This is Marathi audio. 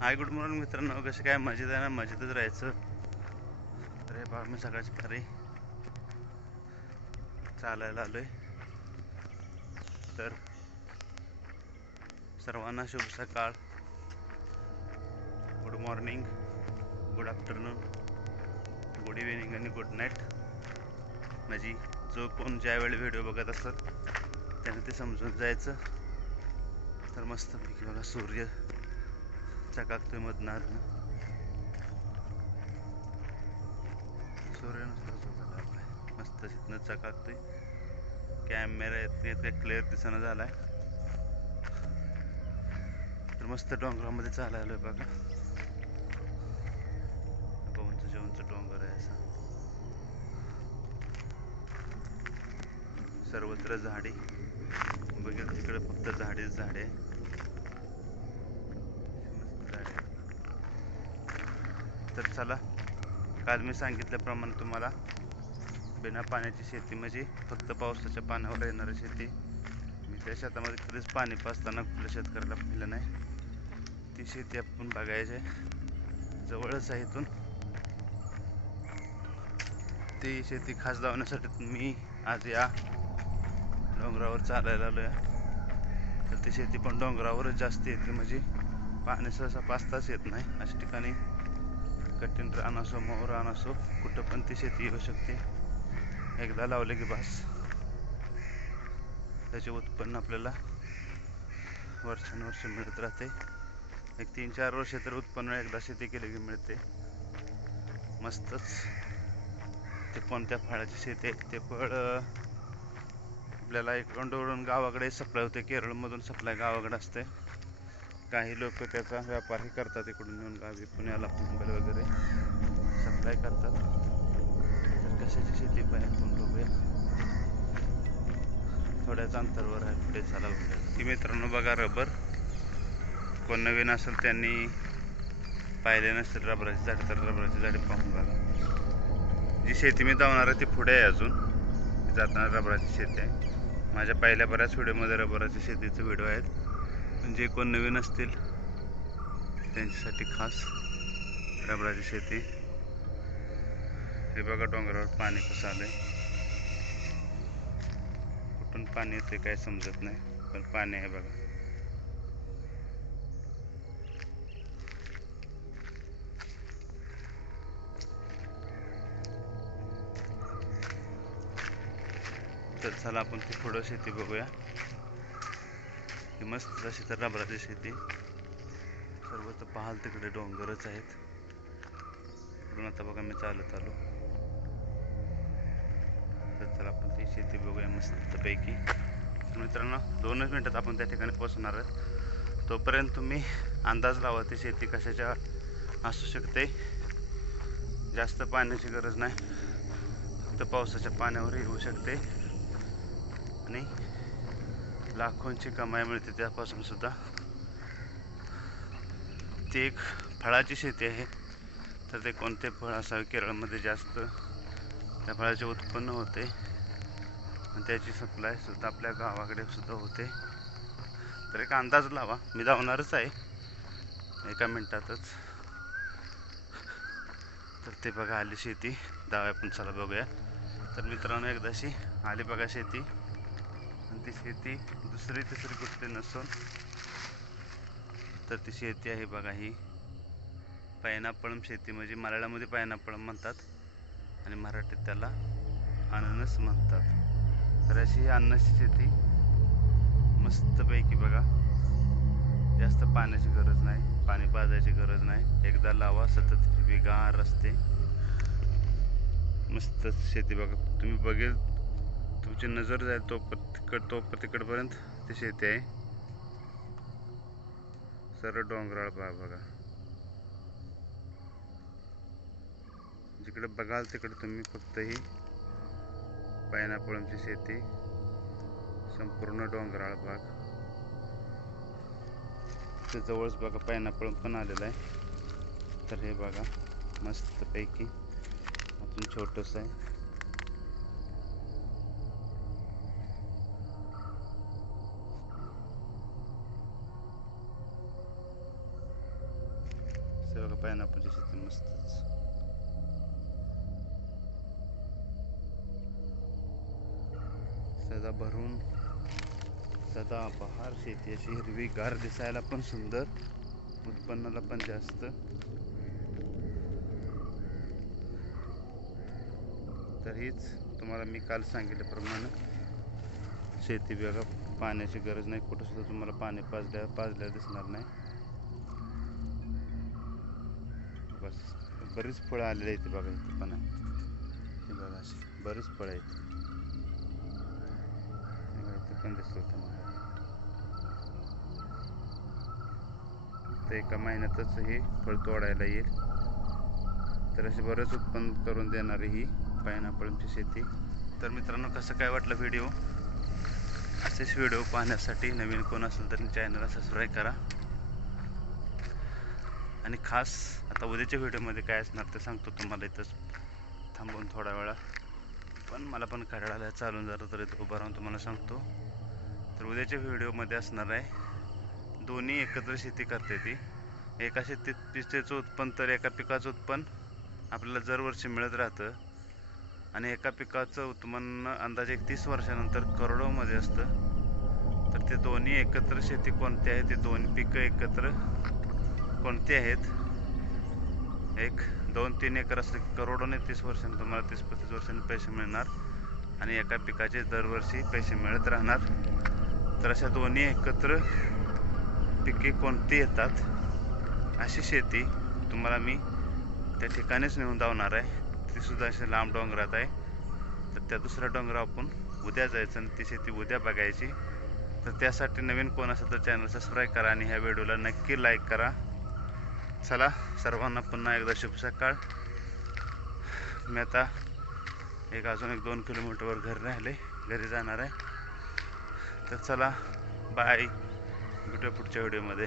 हाय गुड मॉर्निंग मित्रांनो. कसं काय? मजेत आहे ना? मजेतच राहायचं. तर हे बघा मी सकाळची पारी चालायला आलो आहे तर सर्वांना शुभ सकाळ. Good morning good afternoon good evening आणि गुड नाईट माझी जो कोण ज्यावेळी व्हिडिओ बघत असतात त्यांना ते समजून जायचं. तर मस्तपैकी बघा सूर्य चकाकतोय मधनं आधनं सूर्य नुसता झोपला मस्त तिथनं चकाकतोय कॅमेरा येत काय क्लिअर दिसणं झालाय तर मस्त डोंगरामध्ये चालायला आहे बघा उंच उंच डोंगर आहे असा सर्वत्र झाडी बघेल तिकडे फक्त झाडेच झाडे मस्त झाडे तर चला. काल मी सांगितल्याप्रमाणे तुम्हाला. बिना पाण्याची शेती म्हणजे फक्त पावसाच्या पाण्यावर येणारी शेती. मी त्या शेतामध्ये कधीच पाणी पाचताना कुठल्या शेतकऱ्याला पाहिलं नाही. ती शेती आपण बघायची. आहे जवळच आहे इथून. ती शेती खास धावण्यासाठी मी आज या डोंगरावर चालायला आलो आहे तर ती शेती पण डोंगरावरच जास्त येते. म्हणजे पाणी सहसा पाच तास येत नाही. अशा ठिकाणी कठीण रान असो मऊ रान असो कुठं पण ती शेती येऊ शकते. एकदा लावले की बस. त्याचे उत्पन्न आपल्याला वर्षानुवर्ष मिळत राहते. एक तीन चार वर्ष तर उत्पन्न एकदा शेती केली की मिळते. मस्तच. ते कोणत्या फळाची शेती आहे? ते फळ आपल्याला आपल्याला इकडून गावाकडे सप्लाय होते. केरळमधून सप्लाय गावाकडे असते. काही लोक त्याचा व्यापारही करतात इकडून येऊन गावी पुण्याला मुंबई वगैरे. सप्लाय करतात. तर कशाची शेती पाहिजे आपण बघूया. थोड्याच अंतरावर आहे पुढे चला की मित्रांनो बघा रबर. कोण नवीन असेल त्यांनी पाहिले नसेल रबराची झाडे तर रबराची झाडे पाहून बघा. जी शेती मी धावणार आहे ती पुढे आहे अजून. जाताना रबराची शेती आहे. माझ्या पहिल्या बऱ्याच व्हिडिओमध्ये रबराच्या शेतीचे व्हिडिओ आहेत. जे कोण नवीन असतील त्यांच्यासाठी खास रबराची शेती. हे बघा डोंगरावर पाणी कसं आलंय. कुठून पाणी येते काय समजत नाही पण पाणी आहे बघा. तर चला आपण ती पुढं शेती बघूया. ही मस्त अशी तर रबराची शेती. सर्व तर पाहाल तिकडे डोंगरच आहेत. इकडून आता बघा मी चालत आलो तर चला आपण ती शेती बघूया मस्तपैकी. तर मित्रांनो दोनच मिनटात आपण त्या ठिकाणी पोहोचणार आहोत. तोपर्यंत तुम्ही अंदाज लावा ती शेती कशाच्या असू शकते. जास्त पाण्याची गरज नाही. फक्त पावसाच्या पाण्यावर येऊ शकते. आणि लाखोंची कमाई मिळते त्यापासून सुद्धा. ती एक फळाची शेती आहे. तर ते कोणते फळ असावे? केरळमध्ये जास्त त्या फळाचे उत्पन्न होते. आणि त्याची सप्लाय सुद्धा आपल्या गावाकडे सुद्धा होते. तर एक अंदाज लावा. मी धावणारच आहे. एका मिनिटातच. तर ते बघा आली शेती. धावा आपण चला बघूया. तर मित्रांनो एकदाशी आली बघा शेती. आणि ती शेती दुसरी तिसरी कुठली नसून तर ती शेती आहे बघा ही. पायनापळम शेती म्हणजे मराठीमध्ये पायनापळम म्हणतात आणि मराठीत त्याला अननस म्हणतात. तर अशी ही अननसची शेती मस्तपैकी बघा. जास्त पाण्याची गरज नाही पाणी पाजायची गरज नाही. एकदा लावा सतत हिरवीगार असते मस्त शेती बघा. तुम्ही बघेल तुमची नजर जाईल तो तिकड तो तिकडपर्यंत ती शेती आहे. सरळ डोंगराळ भाग बघा. जिकडे बघाल तिकडे तुम्ही फक्त ही पायनापळमची शेती. संपूर्ण डोंगराळ भाग. ते जवळच बघा पायनापळम पण आलेलं आहे. तर हे बघा मस्तपैकी. अजून छोटंसं आहे. पायनापलची शेती मस्तच सदा भरून सदा बहार शेती अशी हिरवी दिसायला पण सुंदर उत्पन्नाला पण जास्त तर हीच तुम्हाला मी काल सांगितल्याप्रमाणे शेती बघा पाण्याची गरज नाही कुठंसुद्धा तुम्हाला पाणी पाजल्या पाजल्या दिसणार नाही बरीच फळं आलेली आहेत बघा इथे पण हे बघा अशी बरीच फळं आहेत. इथे पण दिसतो तुम्हाला. तर एका महिन्यातच हे फळ तोडायला येईल. तर असे बरेच उत्पन्न करून देणारी ही पायनॅपलची शेती. तर मित्रांनो कसं काय वाटलं व्हिडिओ? असेच व्हिडिओ पाहण्यासाठी नवीन कोण असेल तर चॅनलला सबस्क्राईब करा. आणि खास आता उद्याच्या व्हिडिओमध्ये काय असणार ते सांगतो तुम्हाला इथंच थांबून थोडा वेळा. पण मला पण कराडाला चालून जरा तर इथं उभं राहून तुम्हाला सांगतो. तर उद्याच्या व्हिडिओमध्ये असणार आहे दोन्ही एकत्र शेती करते ती. एका शेतीत पिस्तेचं उत्पन्न तर एका पिकाचं उत्पन्न आपल्याला दरवर्षी मिळत राहतं. आणि एका पिकाचं उत्पन्न अंदाजे एक तीस वर्षानंतर करोडोमध्ये असतं. तर ते दोन्ही एकत्र शेती कोणती आहे ते दोन्ही पिकं एकत्र कोणती आहेत? एक दोन तीन एकर असले की करोडोने तीस वर्षांनी तुम्हाला तीस पस्तीस वर्षांनी पैसे मिळणार आणि एका पिकाचे दरवर्षी पैसे मिळत राहणार. तर अशा दोन्ही एकत्र पिके कोणती येतात? अशी शेती तुम्हाला मी त्या ठिकाणीच नेऊन धावणार आहे. ती सुद्धा अशी लांब डोंगरात आहे. तर त्या दुसऱ्या डोंगरावर आपण उद्या जायचं आणि ती शेती उद्या बघायची. तर त्यासाठी नवीन कोण असेल तर चॅनल सबस्क्राईब करा आणि ह्या व्हिडिओला नक्की लाईक करा. चला सर्वांना पुन्हा एकदा शुभ सकाळ. मी आता एक अजून एक दोन किलोमीटरवर घरी राहिले घरी जाणार आहे. तर चला बाय भेटूया पुढच्या व्हिडिओमध्ये.